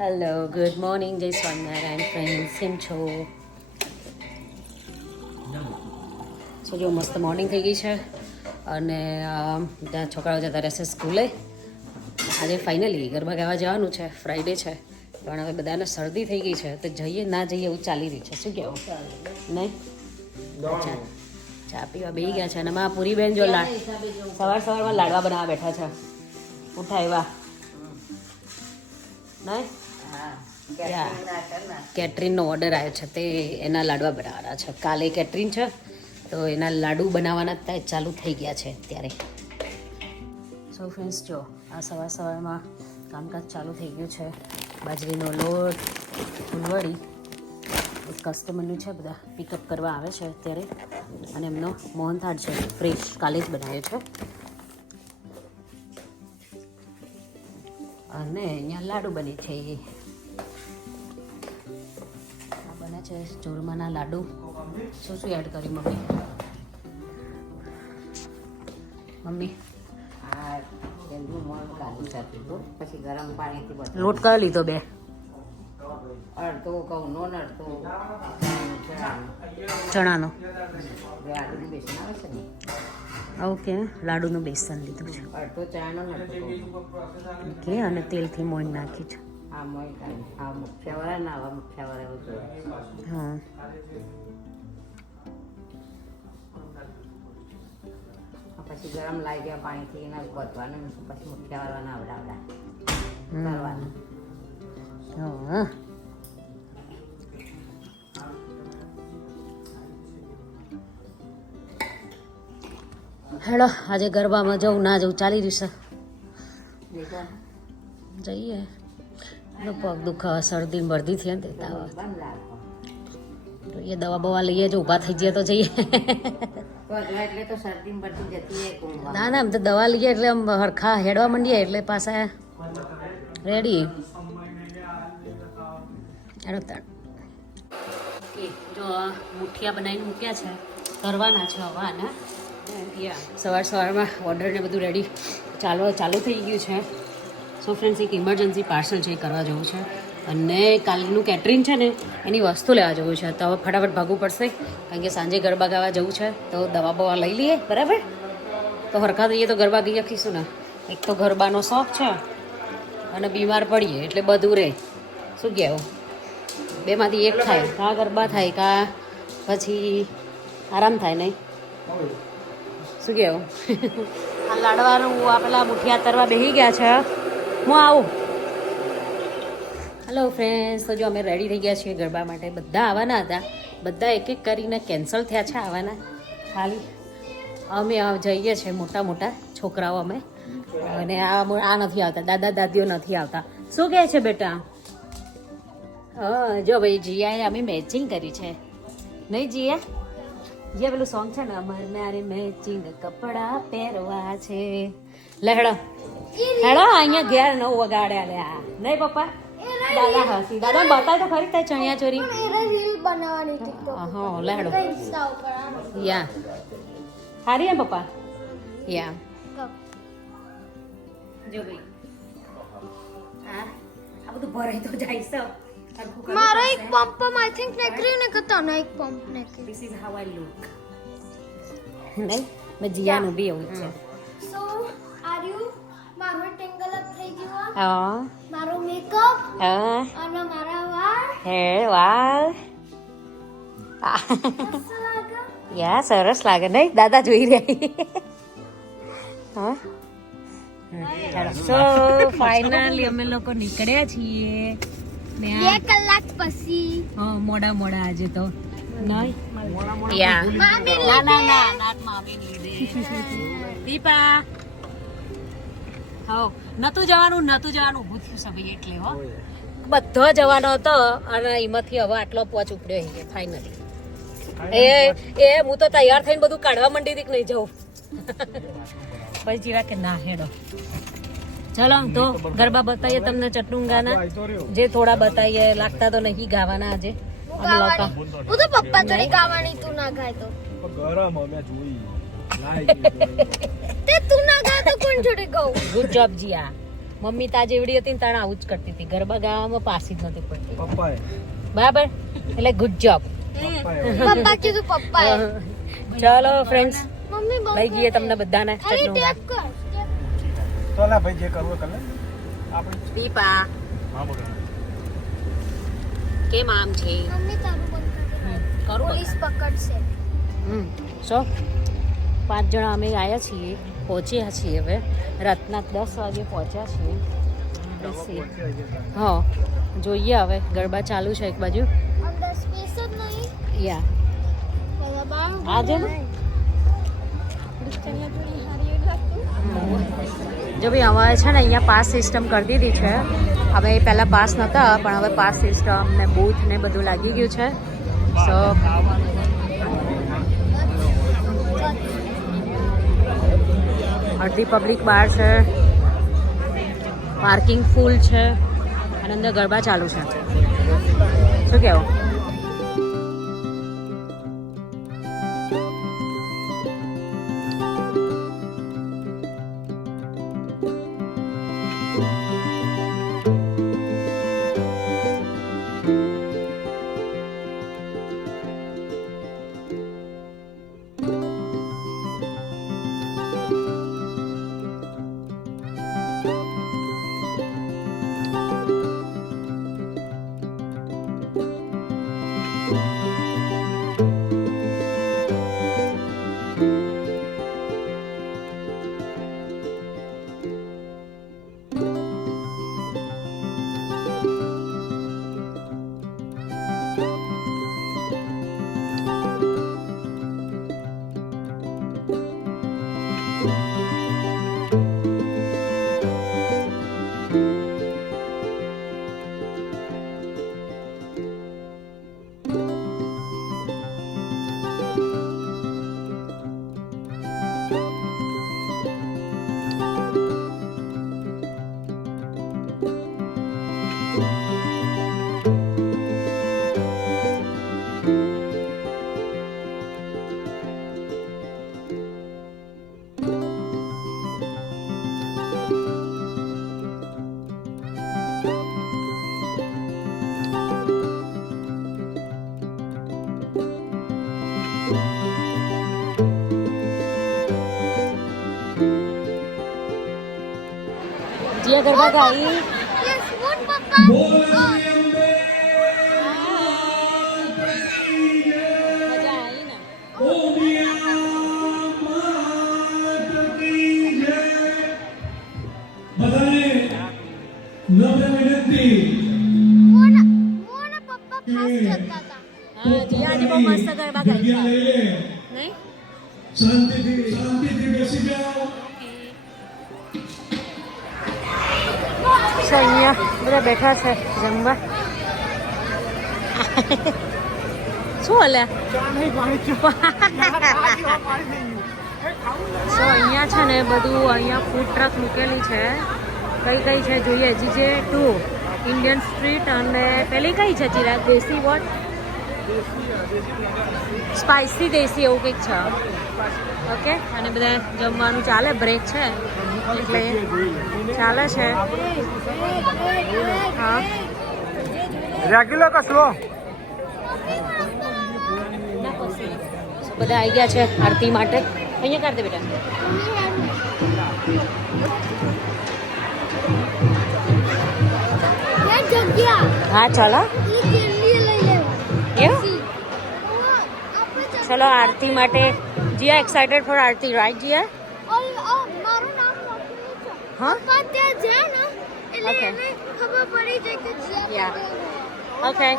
Hello good morning જય Swaminarayan friends કેમ છો? જો મસ્ત મોર્નિંગ થઈ ગઈ છે અને ત્યાં છોકરાઓ જતા રહેશે સ્કૂલે. આજે ફાઇનલી ગરબા ગાવા જવાનું છે, ફ્રાઈડે છે, પણ હવે બધાને શરદી થઈ ગઈ છે તો જઈએ ના જઈએ એવું ચાલી રહ્યું છે. શું કહેવું? નહીં ચા પીવા બેસી ગયા છે અને માં પૂરી બેન જો સવારમાં લાડવા બનાવવા બેઠા છે. ઉઠા એવા નહીં કેટરીનનો ઓર્ડર આવ્યો છે તે એના લાડવા બનાવવાના છે. કાલે કેટરીન છે તો એના લાડુ બનાવવાના ત્યાં ચાલુ થઈ ગયા છે અત્યારે. સો ફ્રેન્ડ્સ જો આ સવારમાં કામકાજ ચાલુ થઈ ગયું છે. બાજરીનો લોટ, ફૂલવડી, એક કસ્ટમરનું છે, બધા પિકઅપ કરવા આવે છે અત્યારે. અને એમનો મોહનથાળ છે, ફ્રેશ કાલે જ બનાવ્યો છે. અને અહીંયા લાડુ બને છે, આ બને છે ચૂરમાના લાડુ. શું એડ કર્યું મમ્મી? પછી ગરમ પાણીથી લોટ કરી લીધો બે અડધો ઘઉંનો ને અડધો ચણાનો. આદુનું બેસન આવે છે ને, ઓકે, લાડુનું બેસન લીધું છે. અડધો ચાનો ને અડધો ઓકે, અને તેલથી મોઈન નાખી છે. આ મોઈ આ મુખ્યાવાળા ના આવા મુખ્યાવાળા એવું હા, પછી ગરમ લાવી ગયા પાણીથી એના વધવાનું, પછી મુખ્યાવાળાના આવડા કરવાના. હા, હેલો આજે ગરબામાં જવું ના જવું ચાલી રહ્યું છે. જઈએ. પગ દુખાવા, શરદી બરદી થઈ ને તે જોઈએ, દવા બવા લઈએ, જો ઊભા થઈ જઈએ તો જઈએ. એટલે તો શરદી પડતી જતી. ના એમ તો દવા લઈએ એટલે આમ હરખા હેડવા માંડીએ એટલે પાછા રેડી. જો મુઠિયા બનાવીને મૂક્યા છે, કરવાના છે હવાના. સવારમાં ઓર્ડર ને બધું રેડી ચાલુ થઈ ગયું છે. સો ફ્રેન્ડ્સ એક ઇમરજન્સી પાર્સલ છે એ કરવા જવું છે અને કાલનું કેટરિંગ છે ને એની વસ્તુ લેવા જવું છે. તો હવે ફટાફટ ભાગવું પડશે કારણ કે સાંજે ગરબા ગાવા જવું છે. તો દવા બવા લઈ લઈએ, બરાબર? તો હરખા થઈએ તો ગરબા ગઈ શકીશું ને. એક તો ગરબાનો શોખ છે અને બીમાર પડીએ એટલે બધું રહે. શું કહેવું? બેમાંથી એક થાય, કાં ગરબા થાય કાં પછી આરામ થાય. નહીં શું કહેવું? આ લાડવાનું આ પેલા મુઠિયા તરવા બેસી ગયા છે. હું આવું. હેલો ફ્રેન્ડ્સ, તો જો અમે રેડી થઈ ગયા છીએ ગરબા માટે. બધા આવવાના હતા, બધા એક એક કરીને કેન્સલ થયા છે આવવાના. ખાલી અમે જઈએ છીએ મોટા છોકરાઓ અમે, અને આ નથી આવતા, દાદા દાદીઓ નથી આવતા. શું કહે છે બેટા? હા જો ભાઈ જીયાએ અમે મેચિંગ કરી છે, નહીં જીયા? જે પેલું સોંગ છે ને, અમારે મેચિંગ કપડા પહેરવા છે. હેડો અહીંયા ઘેર નવ વગાડ્યા લ્યા, નહીં પપ્પા? દાદા હસી, દાદા બતાય તો ખરી તારી ચણિયા ચોરી. હા લેડો યા હારી ને પપ્પા? યા જો ભાઈ આ બધું ભરાય તો જાય છે. મારો એક પંપ આઈ થિંક નેકર્યું ને કતો ના એક pump નેકર્યું. This is how I look. નહીં મેં જીયાનું બી એવું છે. સો આર યુ મારો ટેંગલ અપ થઈ ગયો, હા મારો મેકઅપ હા અને મારા વાળ હે વાહ કેસા લાગે? યા સરસ લાગે નહીં? દાદા જોઈ રહી. હા સો ફાઇનલી અમે લોકો નીકળ્યા છીએ. 2 કલાક પછી. હા મોડા આજે તો નહીં યા મામી ના નાટ મામી લીધે દીપા. હા નતું જવાનું ઊભું થયું છે ભાઈ એટલે. હો બધો જવાનો હતો અને એમાંથી હવે આટલો પોચ ઉપડ્યો છે ફાઇનલી. એ હું તો તૈયાર થઈને બધું કાઢવા માંડી હતી કે નહીં જવું. પછી જીરા કે ના હેડો ચલો તો ગરબા બતાવીએ તમને ચટુંગાના, જે થોડા બતાવીએ. લાગતા તો નહીં ગાવાના આજે. હું તો પપ્પા જોડે ગાવાની, તું ના ગાય તો ગરમ અમે જોઈ તે તું ના ગાય તો કોણ જોડે ગાઉં? Good job Jiya. મમ્મી તા જેવડી હતી ને તાણે આવું જ કરતી હતી, ગરબા ગાવામાં પાસી જ નથી પડતી. પપ્પાએ બરાબર, એટલે ગુડ જોબ. પપ્પા કીધું પપ્પાએ. ચાલો ફ્રેન્ડ્સ, મમ્મી બહુ લઈ જઈએ તમને બધાને ખાલી ચટણી. ટેપ કર. ચાલ આ ભાઈ જે કરવું એ કર લે આપણે. દીપા હા બોલો. કેમ આમ છે? મમ્મી તારું બંધ કર. કરું પોલીસ પકડશે. સો 5 જણા અમે આવ્યા છીએ, પહોંચ્યા છીએ હવે રાતના 10 વાગે પહોંચ્યા છીએ. બેસીએ. હા, જોઈએ હવે ગરબા ચાલુ છે એક બાજુ. અંદર સ્પેસ જ નહીં. યા પેલા બાર આજે ને જો ભાઈ અમારે છે ને અહીંયા પાસ સિસ્ટમ કરી દીધી છે. હવે પહેલાં પાસ નહોતા, પણ હવે પાસ સિસ્ટમ ને બૂથ ને બધું લાગી ગયું છે. સો અડધી પબ્લિક બહાર છે, પાર્કિંગ ફૂલ છે અને અંદર ગરબા ચાલુ છે. શું કહેવું? જીયા ગરબા ગાઈ. યસ ગુડ પપ્પા. મજા આવી ને? મોના પપ્પા ખાસ જતા હતા. હા, જીયા આજે બહુ મસ્ત ગરબા ગાઈ છે. નહીં? શાંતિથી બેસી જાઓ. So, અહીંયા બધા બેઠા છે જમવા. શું હલે? સો અહીંયા છે ને બધું, અહીંયા ફૂડ ટ્રક મૂકેલી છે. કઈ કઈ છે જોઈએ. GJ2 ઇન્ડિયન સ્ટ્રીટ અને પેલી કઈ છે ચિરાગ? દેશી વોટ? સ્પાઇસી દેશી એવું કંઈક છે. ઓકે, અને બધા જમવાનું ચાલે, બ્રેક છે એટલે ચાલે છે. હા, રેગ્યુલર કા સ્લો? બધા આવી ગયા છે આરતી માટે. અહીંયા કાઢ દે બેટા. એ જગ્યા હા ચાલો. ઈ કેન્ડી લઈ લેવા. એવું? આપણે ચલો આરતી માટે. જીયા એક્સાઇટેડ ફોર આરતી, રાઈટ જીયા? મારું નામ લખેલું છે. હા, પપ્પા ત્યાં જાય ને એટલે Okay. એને ખબર પડી જાય કે જ્યાં Yeah. ઓકે.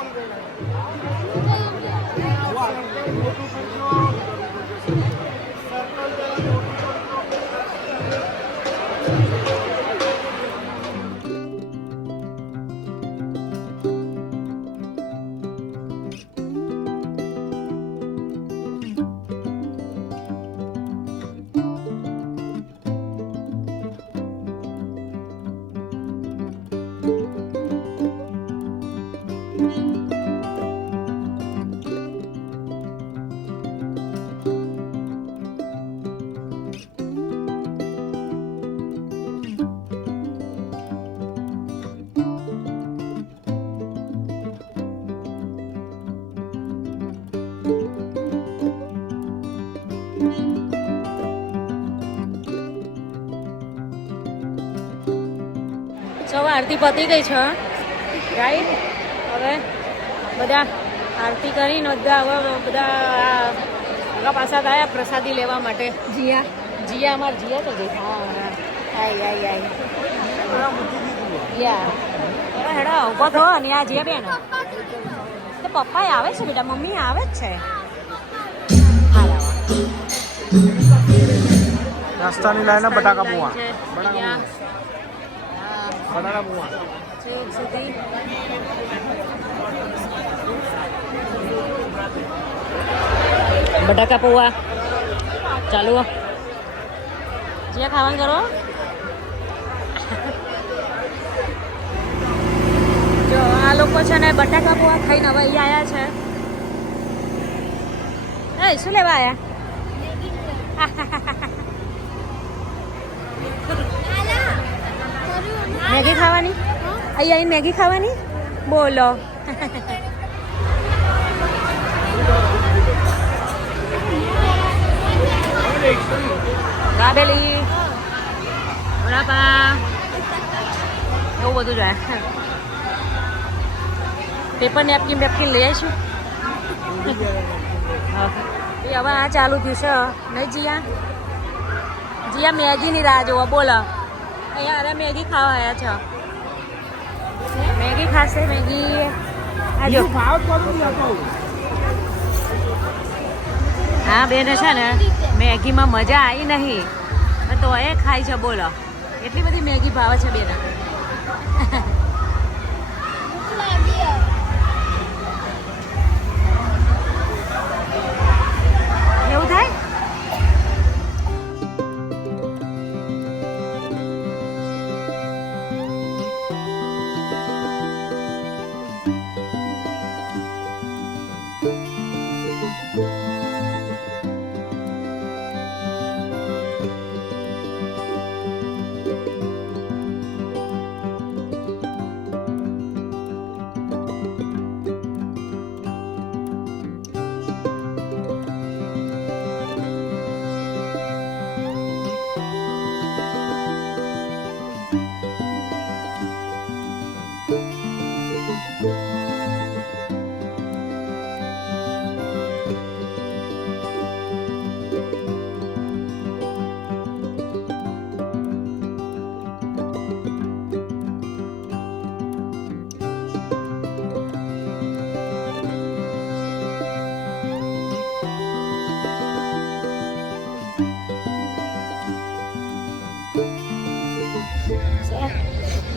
આરતી પતી ગઈ છે રાઈટ. હવે બધા આરતી કરીને બધા હવે બધા આગા પાછા ગયા પ્રસાદી લેવા માટે. જીયા અમાર જીયા તો ગઈ. હા આઈ યા હેડા ઉભો થો ને આ જીયા બેન તો પપ્પા આવે છે બેટા, મમ્મી આવે જ છે. નાસ્તાની લાઈન બટાકા પોવા. અહીંયા બટાકા પોવા. છેક સુધી બટાકા પૌવા ચાલુ. જ્યાં ખાવાનું કરો જો આ લોકો છે ને બટાકા પૌવા ખાઈને હવે અહીંયા આવ્યા છે. એ શું લેવા આવ્યા? મેગી ખાવાની? અહીંયા આવીને મેગી ખાવાની? બોલો. દાબેલી, વડાપાવ, એવું બધું જાય. પેપર નેપકીન બેપકીન લઈ આવીશું. હવે આ ચાલુ થયું છે નહીં જીયા? જીયા મેગીની રાહ જોવો. બોલો અહીંયા અરે મેગી ખાવા આવ્યા છો. મેગી ખાશે મેગી. આજો હા બેન છે ને મેગીમાં મજા આવી નહીં તો એ ખાય છે. બોલો એટલી બધી મેગી ભાવે છે બેન. એવું થાય.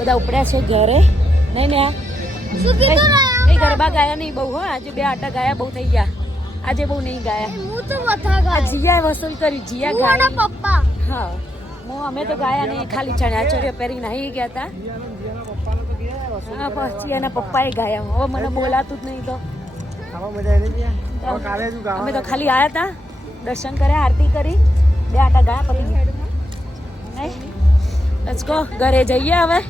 બધા ઉપડ્યા છે ઘરે. નહીં ને શું કીધું કઈ ગરબા ગાયા નહીં બહુ. હો આજે 2 આટા ગાયા બહુ થઈ ગયા. આજે બહુ નહીં ગાયા. હું તો બધા આ ગાય. જીયા વસૂલ કરી. જીયા હું અને ગાય. પપ્પા. હા અમે તો ગાયા નહીં, ખાલી ચણ્યા પહેરીને આવી ગયા હતા. હા પછી એના પપ્પાએ ગાયા. હવે મને બોલાતું જ નહીં તો અમે તો ખાલી આવ્યા હતા, દર્શન કર્યા, આરતી કરી, 2 આટા ગાયા પતી ગયા. નહીં લેટ્સ ગો ઘરે જઈએ હવે.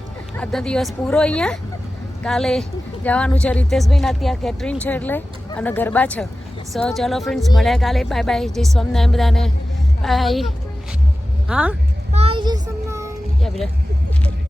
આજનો દિવસ પૂરો અહીંયા. કાલે જવાનું છે રીતેશભાઈના ત્યાં કેટરિંગ છે એટલે અને ગરબા છે. સો ચલો ફ્રેન્ડ્સ મળ્યા કાલે. Bye bye. જય સ્વામિનારાયણ બધાને. બાય. હા બાય જય સોમનાથ. યા બેટા.